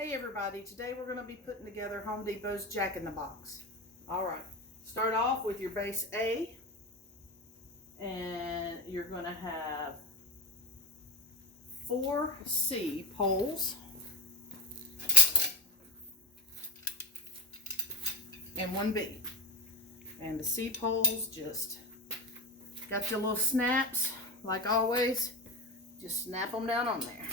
Hey everybody, today we're going to be putting together Home Depot's Jack in the Box. Alright, start off with your base A, and you're going to have 4 C poles and 1 B. And the C poles, just got your little snaps, like always, just snap them down on there.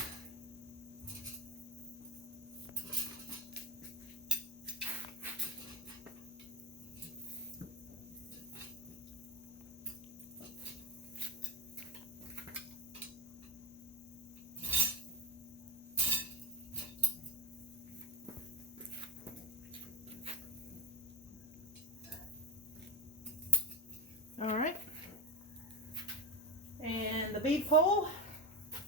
Alright, and the B pole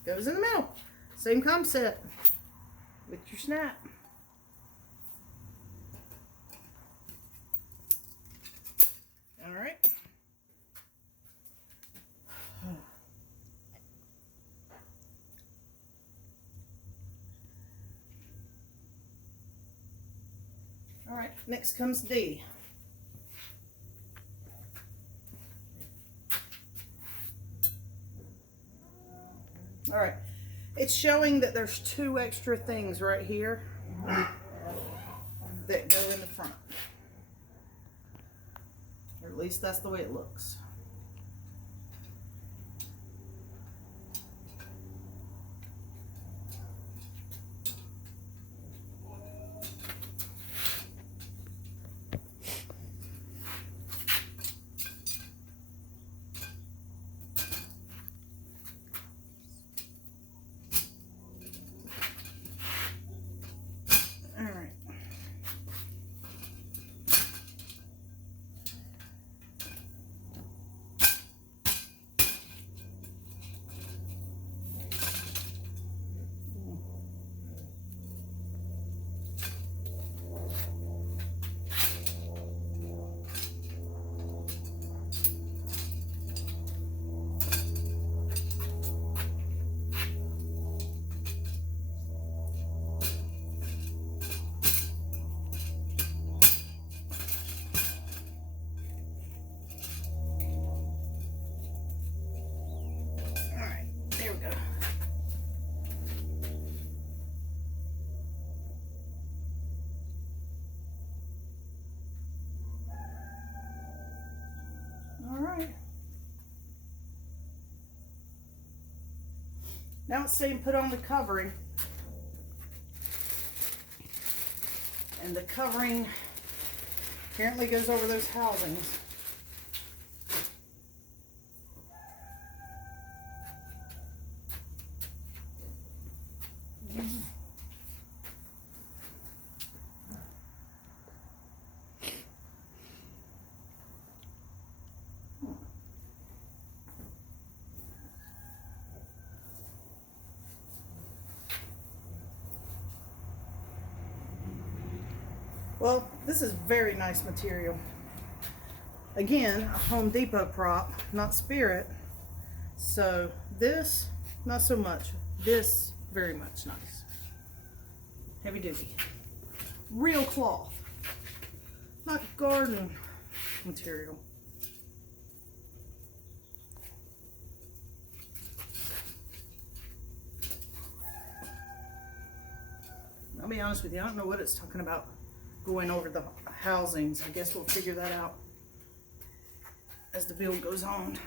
goes in the middle. Same concept with your snap. Alright. Alright, next comes D. All right, it's showing that there's 2 extra things right here that go in the front. Or at least that's the way it looks. Now it's saying put on the covering. And the covering apparently goes over those housings. Well, this is very nice material. Again, a Home Depot prop, not Spirit. So this, not so much. This, very much nice. Heavy duty. Real cloth. Not garden material. I'll be honest with you, I don't know what it's talking about going over the housings. I guess we'll figure that out as the build goes on.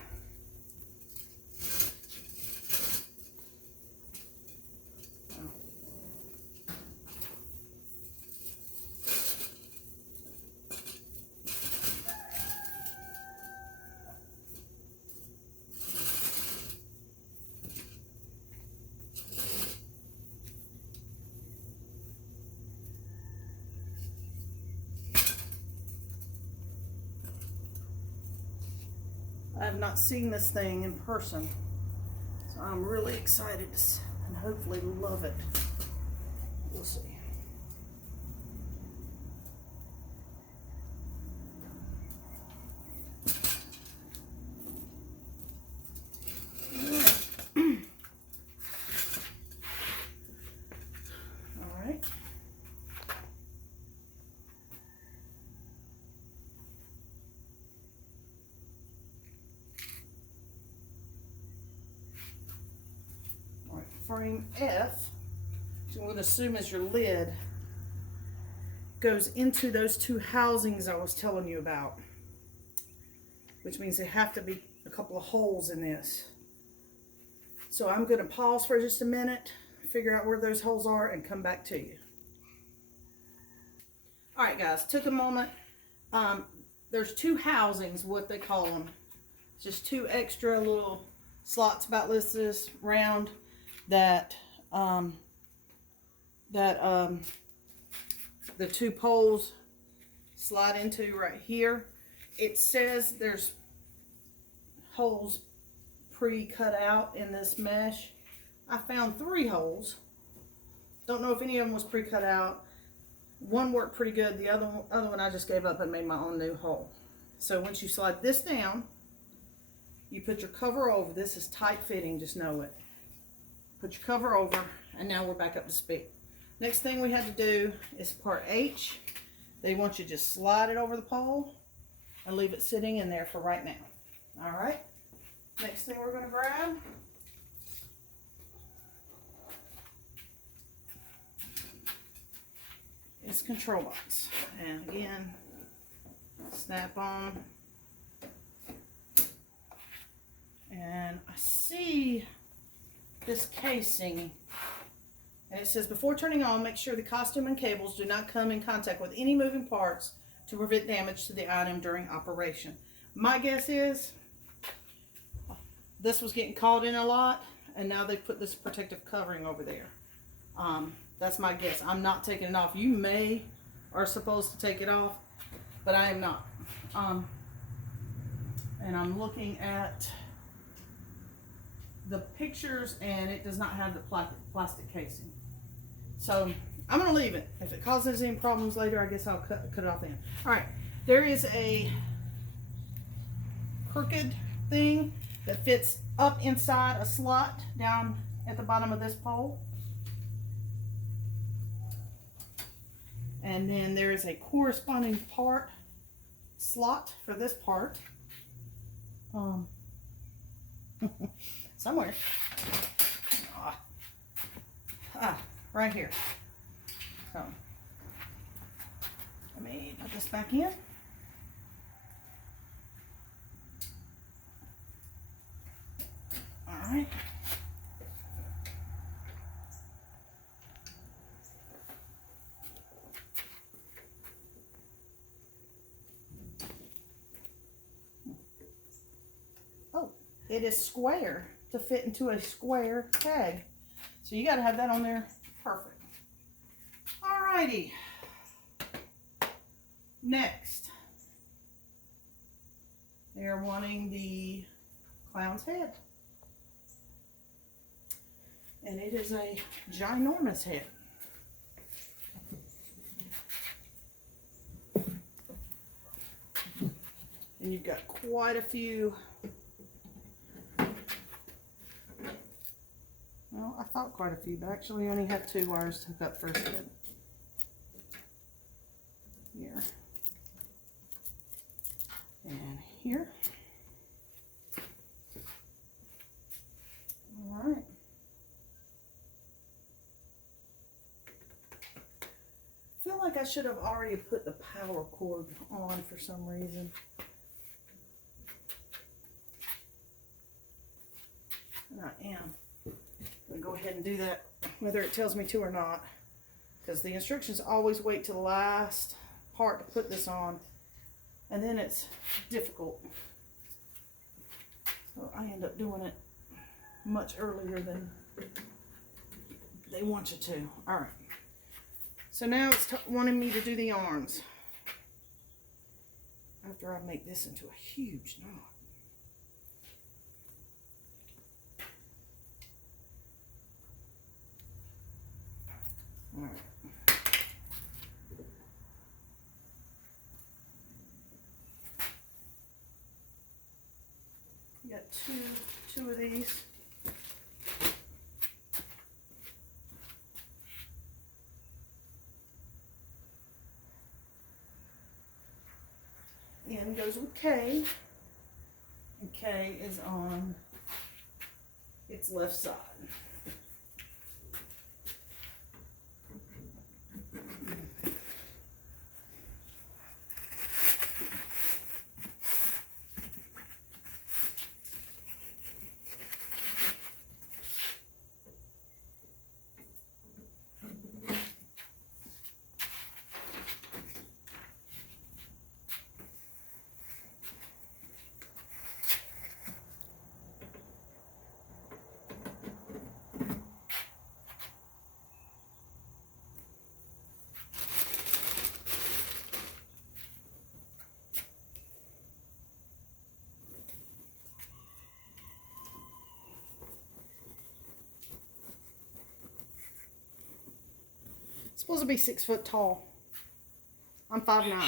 I have not seen this thing in person, so I'm really excited and hopefully love it. We'll see. All right. frame F, which I'm going to assume is your lid, goes into those two housings I was telling you about, which means there have to be a couple of holes in this. So I'm going to pause for just a minute, figure out where those holes are, and come back to you. All right, guys, took a moment. There's two housings, what they call them. It's just two extra little slots about this round that the two poles slide into right here. It says there's holes pre-cut out in this mesh. I found 3 holes. Don't know if any of them was pre-cut out. One worked pretty good. The other one I just gave up and made my own new hole. So once you slide this down, you put your cover over. This is tight fitting, just know it. Put your cover over, and now we're back up to speed. Next thing we had to do is part H. They want you to just slide it over the pole and leave it sitting in there for right now. All right. Next thing we're going to grab is control box. And again, snap on. And I see this casing, and it says, before turning on, make sure the costume and cables do not come in contact with any moving parts to prevent damage to the item during operation. My guess is this was getting caught in a lot, and now they put this protective covering over there. That's my guess. I'm not taking it off. You are supposed to take it off, but I am not. And I'm looking at the pictures, and it does not have the plastic casing. So I'm going to leave it. If it causes any problems later, I guess I'll cut it off then. All right, there is a crooked thing that fits up inside a slot down at the bottom of this pole. And then there is a corresponding slot for this part. Somewhere. Right here. So, let me put this back in. All right. Oh, it is square to fit into a square tag. So you got to have that on there. Perfect. Alrighty. Next, they're wanting the clown's head. And it is a ginormous head. And you've got quite a few. Well, I thought quite a few, but actually only have 2 wires to hook up first head. Here. And here. All right. I feel like I should have already put the power cord on for some reason. And I am. I'm going to go ahead and do that whether it tells me to or not, because the instructions always wait till the last part to put this on, and then it's difficult. So I end up doing it much earlier than they want you to. All right. So now it's wanting me to do the arms after I make this into a huge knot. All right. You got two of these. N goes with K, and K is on its left side. supposed to be 6 foot tall. I'm 5'9".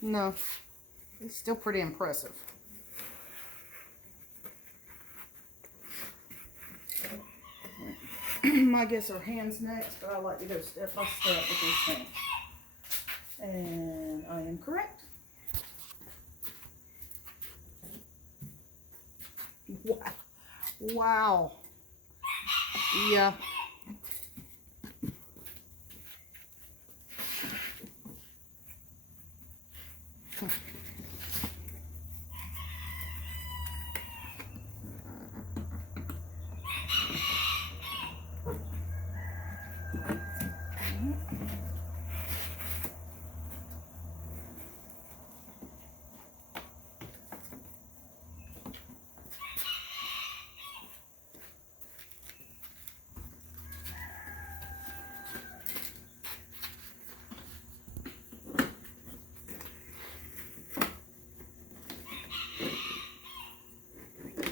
No, it's still pretty impressive. I guess our hands next, but I like to go step by step with these things. And I am correct. Wow. Wow. Yeah.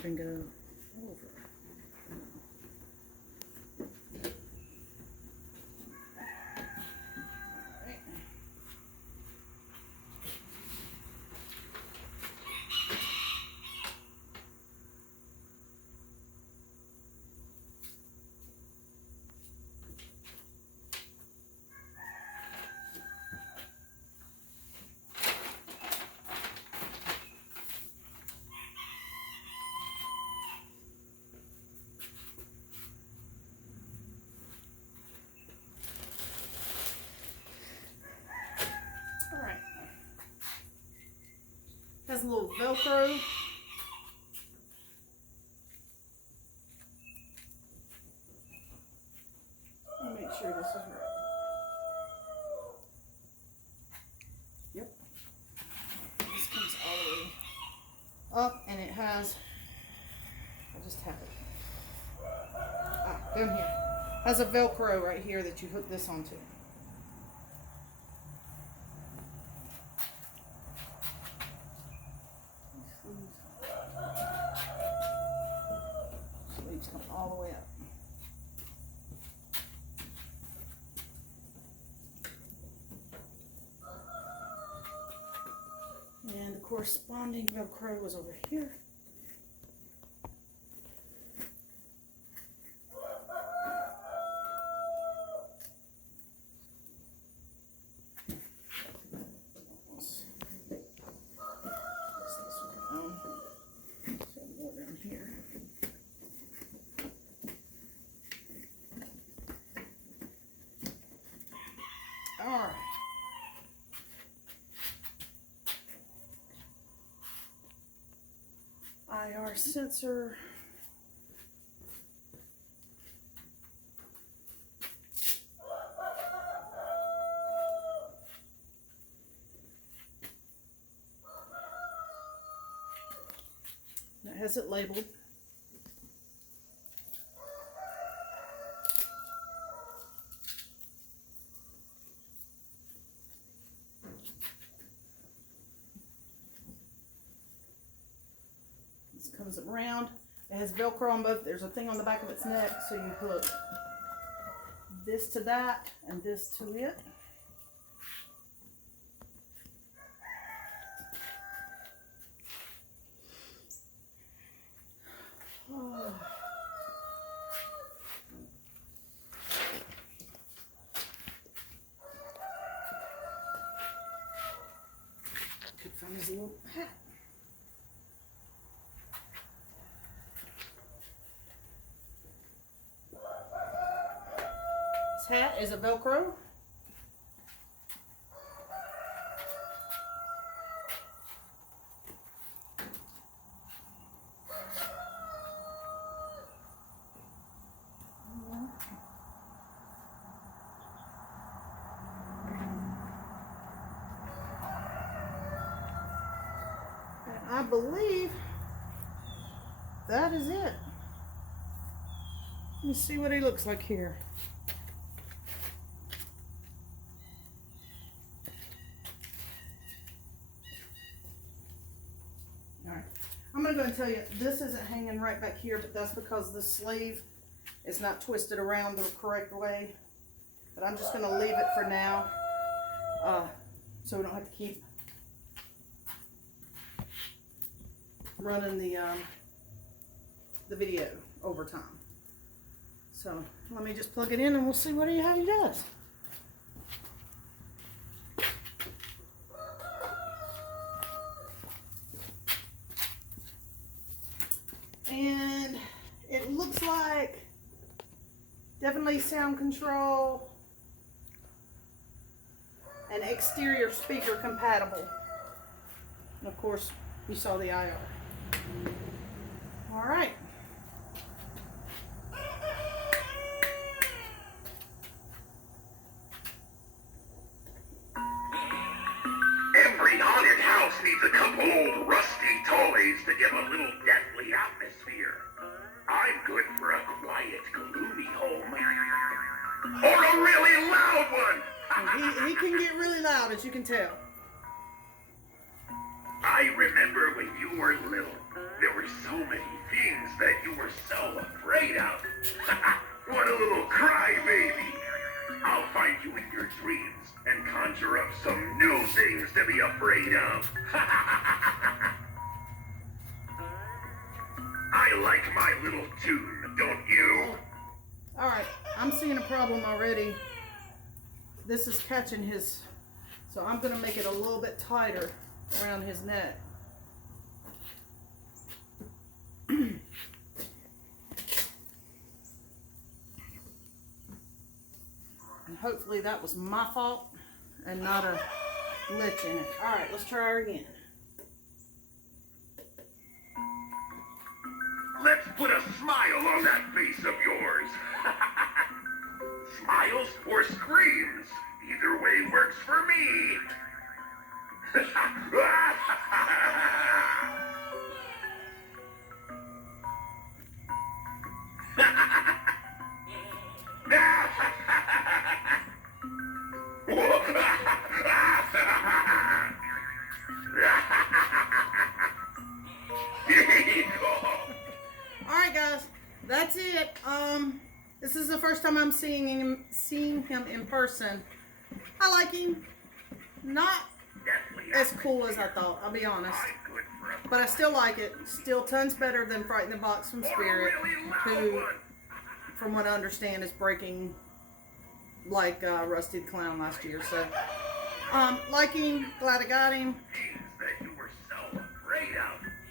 And go over. All right. Has a little Velcro. Let me make sure this is right. Yep. This comes all the way up, and it has, I just have it. Down here. Has a Velcro right here that you hook this onto. Sleeves come all the way up. And the corresponding Velcro was over here. Alright. IR sensor. It has it labeled. Comes around. It has Velcro on both. There's a thing on the back of its neck, so you hook this to that and this to it. Oh. Could find his little hat. Hat is a Velcro. And I believe that is it. Let me see what he looks like here. I'm going to go and tell you, this isn't hanging right back here, but that's because the sleeve it's not twisted around the correct way. But I'm just gonna leave it for now, so we don't have to keep running the video over time. So let me just plug it in and we'll see how he does. And it looks like definitely sound control and exterior speaker compatible. And of course, you saw the IR. All right. Every haunted house needs a couple old rusty toys to give a little deathly atmosphere. I'm good for a quiet, gloomy home. Or a really loud one! He can get really loud, as you can tell. I remember when you were little, there were so many things that you were so afraid of. What a little crybaby. I'll find you in your dreams and conjure up some new things to be afraid of. I like my little tune, don't you? Alright, I'm seeing a problem already. This is catching his, so I'm going to make it a little bit tighter around his neck. And hopefully that was my fault and not a glitch in it. Alright, let's try her again. Let's put a smile on that face of yours. Smiles or screams. Either way works for me. Alright guys, that's it. This is the first time I'm seeing him in person. I like him. Not as cool as I thought, I'll be honest. But I still like it. Still tons better than Fright in the Box from Spirit, who, from what I understand, is breaking like Rusty the Clown last year. So, like him, glad I got him.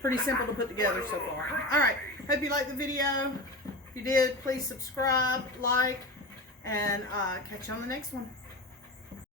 Pretty simple to put together so far. Alright, hope you liked the video. If you did, please subscribe, like, and catch you on the next one.